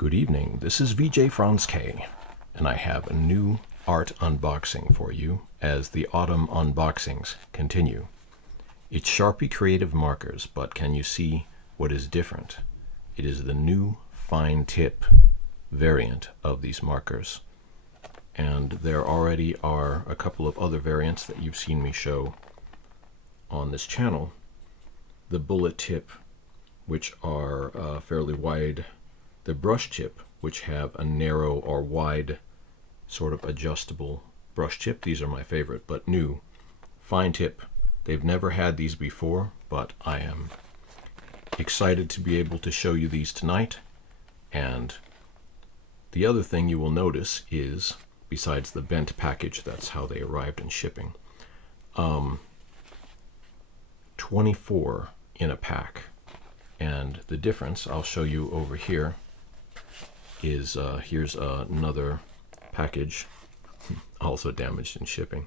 Good evening, this is VJ Franz K, and I have a new art unboxing for you as the autumn unboxings continue. It's Sharpie Creative Markers, but can you see what is different? It is the new fine tip variant of these markers. And there already are a couple of other variants that you've seen me show on this channel. The bullet tip, which are fairly wide, the brush tip, which have a narrow or wide sort of adjustable brush tip. These are my favorite, but new fine tip. They've never had these before, but I am excited to be able to show you these tonight. And the other thing you will notice is, besides the bent package, that's how they arrived in shipping, 24 in a pack. And the difference I'll show you over here is here's another package, also damaged in shipping.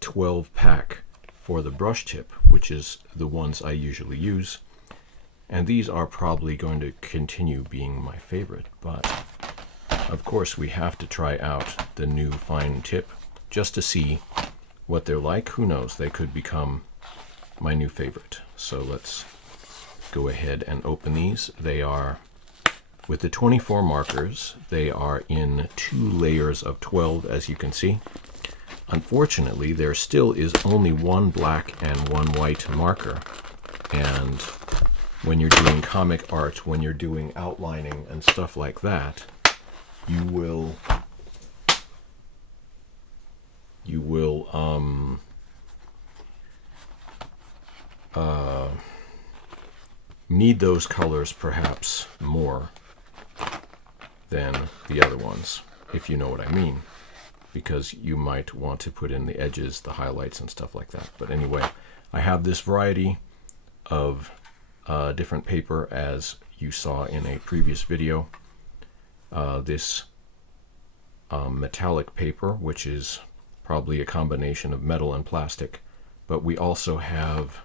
12 pack for the brush tip, which is the ones I usually use. And these are probably going to continue being my favorite, but of course we have to try out the new fine tip just to see what they're like. Who knows, they could become my new favorite. So let's go ahead and open these. They are, with the 24 markers, they are in 2 layers of 12, as you can see. Unfortunately, there still is only one black and one white marker. And when you're doing comic art, when you're doing outlining and stuff like that, you will need those colors perhaps more than the other ones, if you know what I mean, because you might want to put in the edges, the highlights and stuff like that. But anyway, I have this variety of different paper, as you saw in a previous video. This metallic paper, which is probably a combination of metal and plastic, but we also have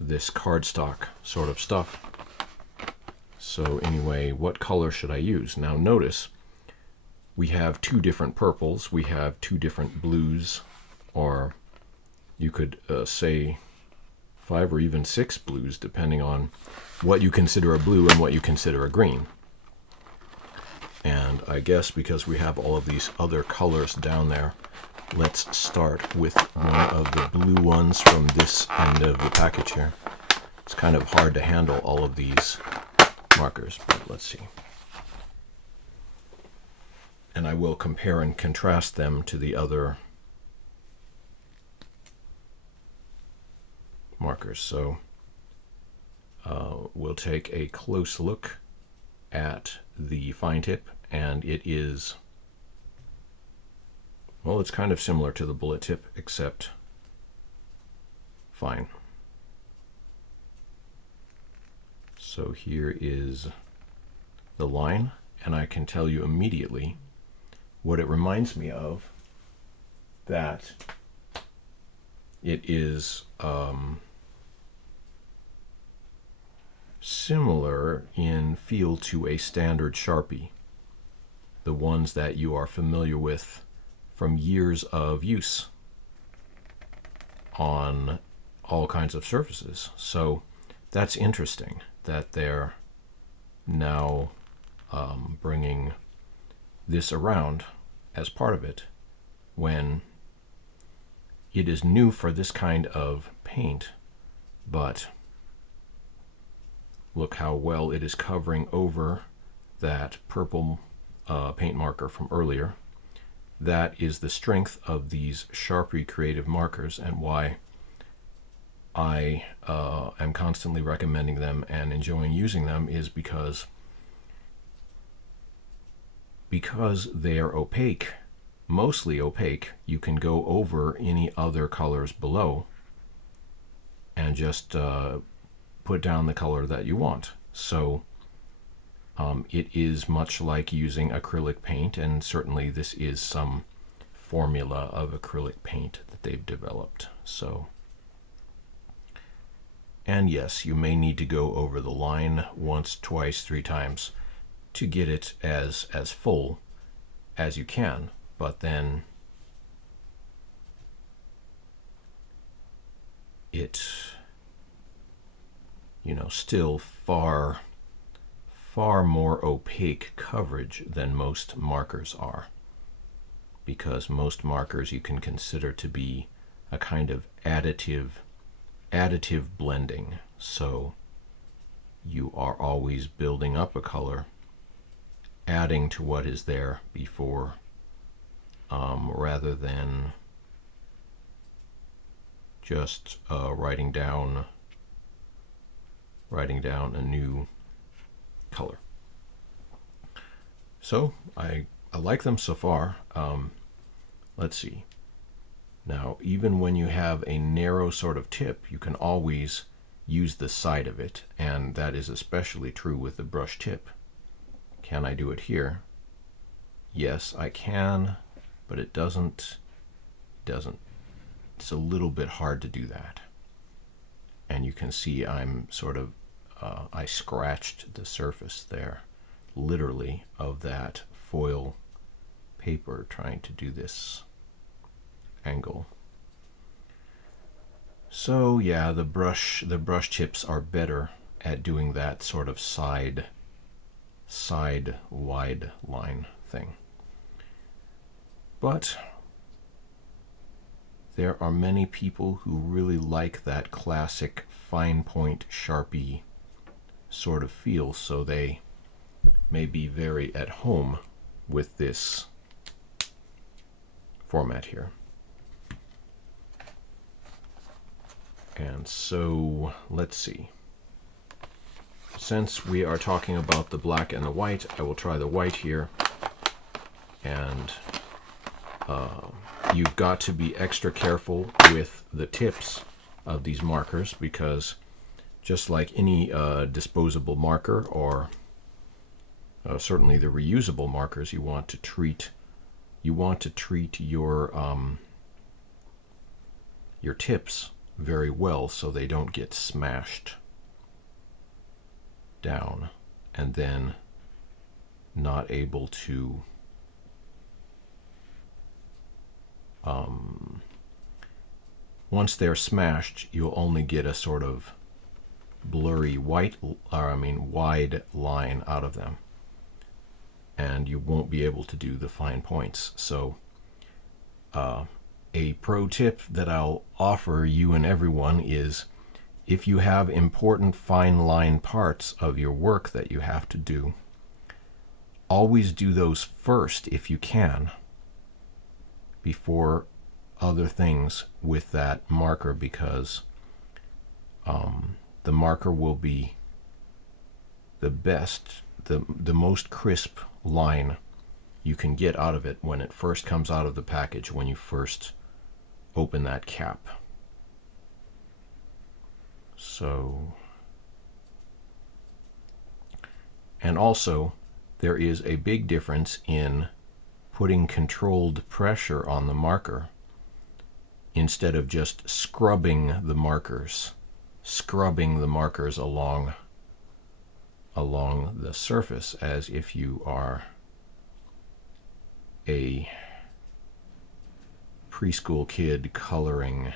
this cardstock sort of stuff. So anyway, what color should I use? Now notice, we have 2 different purples, we have 2 different blues, or you could say 5 or even 6 blues, depending on what you consider a blue and what you consider a green. And I guess because we have all of these other colors down there, let's start with one of the blue ones from this end of the package here. It's kind of hard to handle all of these markers, but let's see. And I will compare and contrast them to the other markers. So we'll take a close look at the fine tip, and it is, well, it's kind of similar to the bullet tip, except fine. So here is the line, and I can tell you immediately what it reminds me of, that it is similar in feel to a standard Sharpie, the ones that you are familiar with from years of use on all kinds of surfaces. So that's interesting that they're now bringing this around as part of it, when it is new for this kind of paint. But look how well it is covering over that purple paint marker from earlier. That is the strength of these Sharpie Creative Markers, and why I am constantly recommending them and enjoying using them, is because they are opaque, mostly opaque. You can go over any other colors below and just put down the color that you want. So it is much like using acrylic paint, and certainly this is some formula of acrylic paint that they've developed. So And yes, you may need to go over the line once, twice, 3 times to get it as full as you can, but then it, still far more opaque coverage than most markers are, because most markers you can consider to be a kind of additive blending. So you are always building up a color, adding to what is there before, rather than just writing down a new color. So I like them so far. Let's see. Now, even when you have a narrow sort of tip, you can always use the side of it, and that is especially true with the brush tip. Can I do it here? Yes, I can, but it doesn't. It's a little bit hard to do that. And you can see I'm sort of, I scratched the surface there, literally, of that foil paper trying to do this angle. So yeah, the brush tips are better at doing that sort of side wide line thing. But there are many people who really like that classic fine point Sharpie sort of feel, so they may be very at home with this format here. And so let's see. Since we are talking about the black and the white, I will try the white here. And you've got to be extra careful with the tips of these markers, because just like any disposable marker, or certainly the reusable markers, you want to treat your tips very well so they don't get smashed down and then not able to once they're smashed, you'll only get a sort of blurry wide line out of them, and you won't be able to do the fine points. So a pro tip that I'll offer you and everyone is, if you have important fine line parts of your work that you have to do, always do those first if you can, before other things with that marker, because the marker will be the best, the most crisp line you can get out of it when it first comes out of the package, when you first open that cap. So, and also there is a big difference in putting controlled pressure on the marker instead of just scrubbing the markers along the surface, as if you are a preschool kid coloring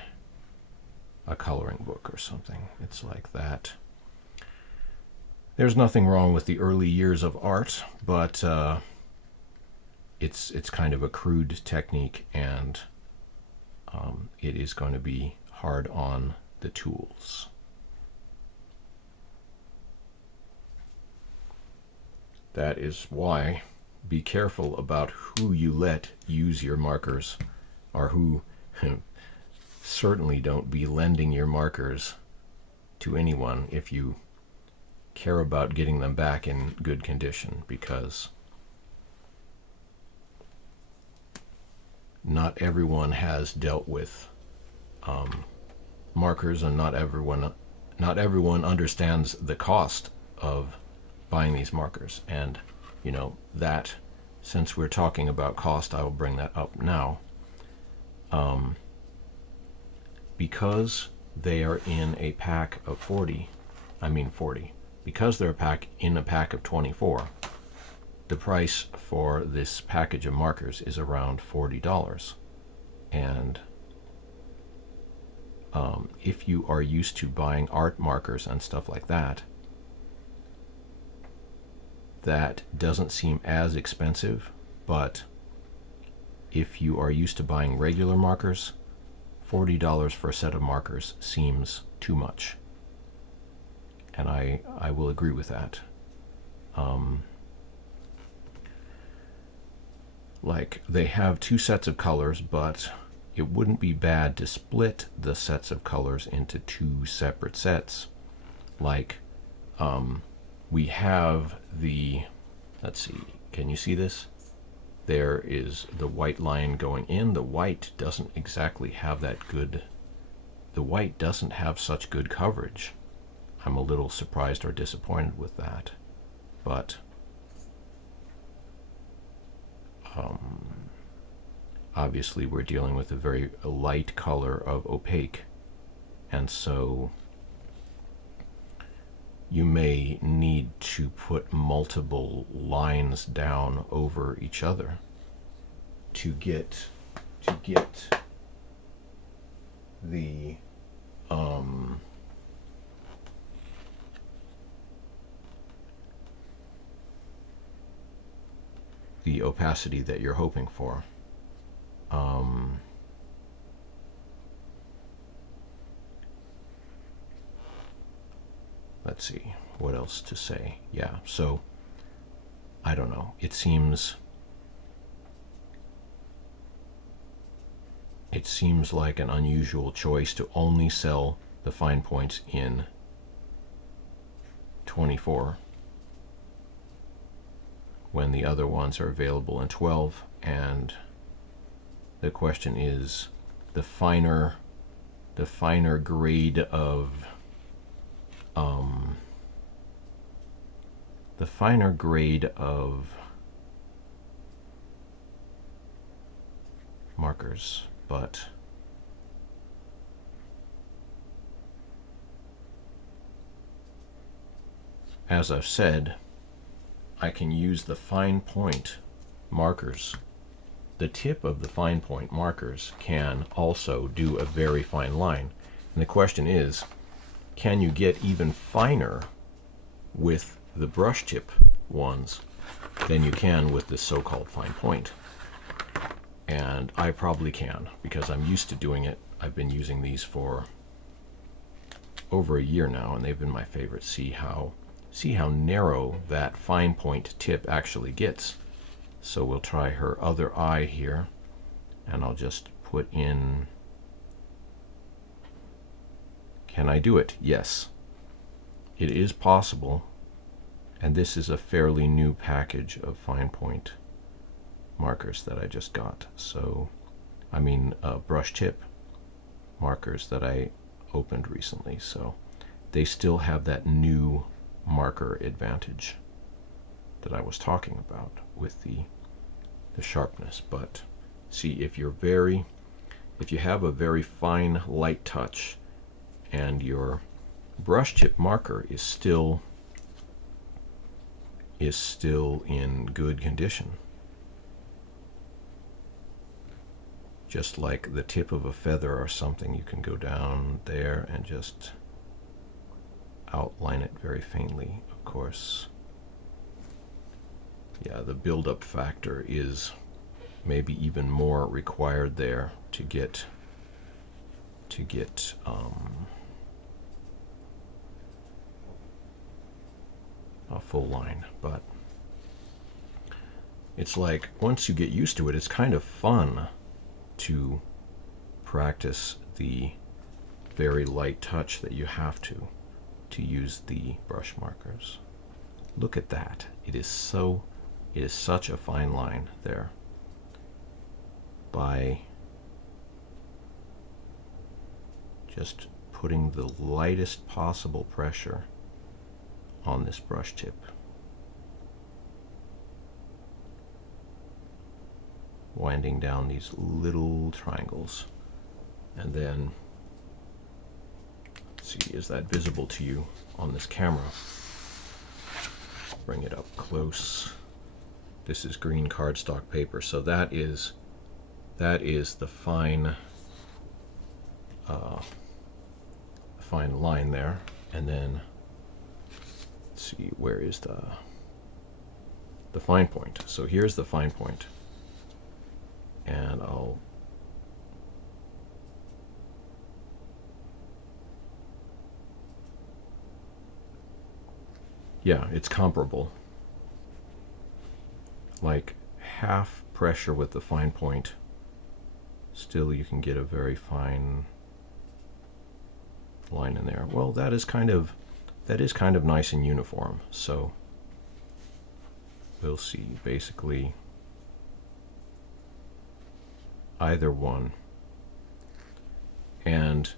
a coloring book or something. It's like that. There's nothing wrong with the early years of art, but it's kind of a crude technique, and it is going to be hard on the tools. That is why be careful about who you let use your markers, or who certainly don't be lending your markers to anyone if you care about getting them back in good condition, because not everyone has dealt with markers, and not everyone understands the cost of buying these markers. And that, since we're talking about cost, I will bring that up now. Because they are in a pack of 40. I mean 40. Because they're in a pack of 24, the price for this package of markers is around $40. And if you are used to buying art markers and stuff like that, that doesn't seem as expensive. But if you are used to buying regular markers, $40 for a set of markers seems too much. And I will agree with that. Like, they have 2 sets of colors, but it wouldn't be bad to split the sets of colors into 2 separate sets. Like, we have the, let's see, can you see this? There is the white line going in. The white doesn't exactly have that good, the white doesn't have such good coverage. I'm a little surprised or disappointed with that. But obviously we're dealing with a very light color of opaque, and so you may need to put multiple lines down over each other to get the the opacity that you're hoping for. Let's see, what else to say? Yeah, so I don't know. It seems like an unusual choice to only sell the fine points in 24 when the other ones are available in 12. And the question is, the finer grade of markers. But as I've said, I can use the fine point markers. The tip of the fine point markers can also do a very fine line. And the question is, can you get even finer with the brush tip ones than you can with the so-called fine point? And I probably can, because I'm used to doing it. I've been using these for over a year now, and they've been my favorite. See how narrow that fine point tip actually gets. So we'll try her other eye here, and I'll just put in, can I do it? Yes, it is possible. And this is a fairly new package of fine point markers that I just got. So, I mean, brush tip markers that I opened recently. So they still have that new marker advantage that I was talking about with the sharpness. But see, if you have a very fine light touch and your brush tip marker is still in good condition, just like the tip of a feather or something, you can go down there and just outline it very faintly. Of course, yeah, the build-up factor is maybe even more required there to get a full line. But it's like, once you get used to it, it's kind of fun to practice the very light touch that you have to use the brush markers. Look at that. It is such a fine line there. By just putting the lightest possible pressure on this brush tip, winding down these little triangles, and then see, is that visible to you on this camera? Bring it up close. This is green cardstock paper, so that is the fine fine line there. And then let's see, where is the fine point? So here's the fine point, and yeah, it's comparable. Like half pressure with the fine point, still you can get a very fine line in there. Well, that is kind of nice and uniform. So we'll see, basically either one. And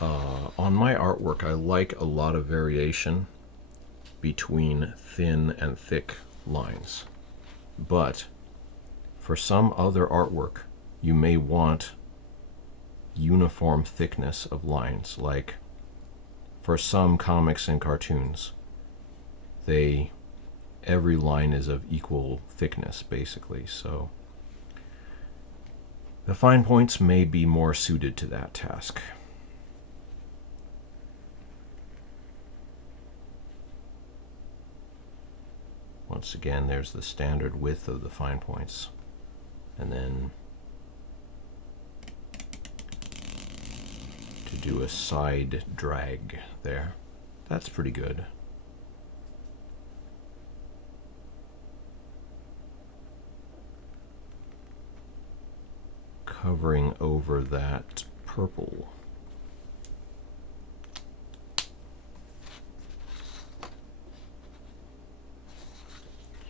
on my artwork, I like a lot of variation between thin and thick lines. But for some other artwork, you may want uniform thickness of lines. Like for some comics and cartoons, every line is of equal thickness, basically. So the fine points may be more suited to that task. Once again, there's the standard width of the fine points. And then to do a side drag there. That's pretty good. Covering over that purple.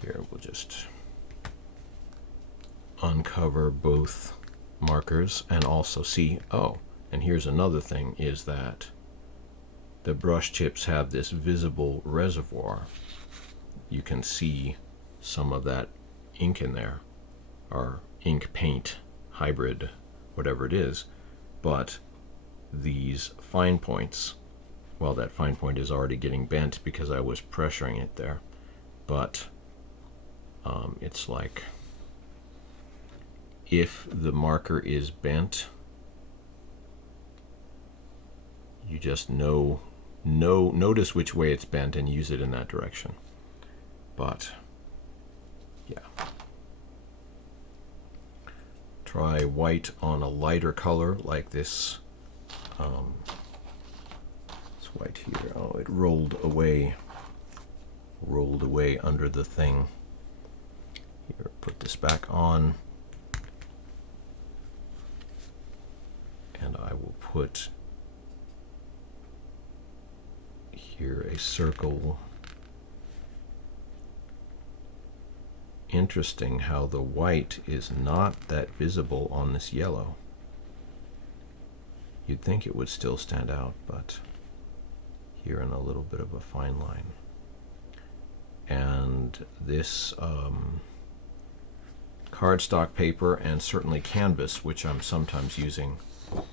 Here we'll just uncover both markers and also see, oh, and here's another thing, is that the brush tips have this visible reservoir. You can see some of that ink in there, or ink paint hybrid, whatever it is. But these fine points, well, that fine point is already getting bent because I was pressuring it there, but it's like if the marker is bent, you just notice which way it's bent and use it in that direction. But yeah, try white on a lighter color like this. This white here, oh, it rolled away under the thing. Here, put this back on, and I will put here a circle. Interesting how the white is not that visible on this yellow. You'd think it would still stand out, but here in a little bit of a fine line. And this cardstock paper and certainly canvas, which I'm sometimes using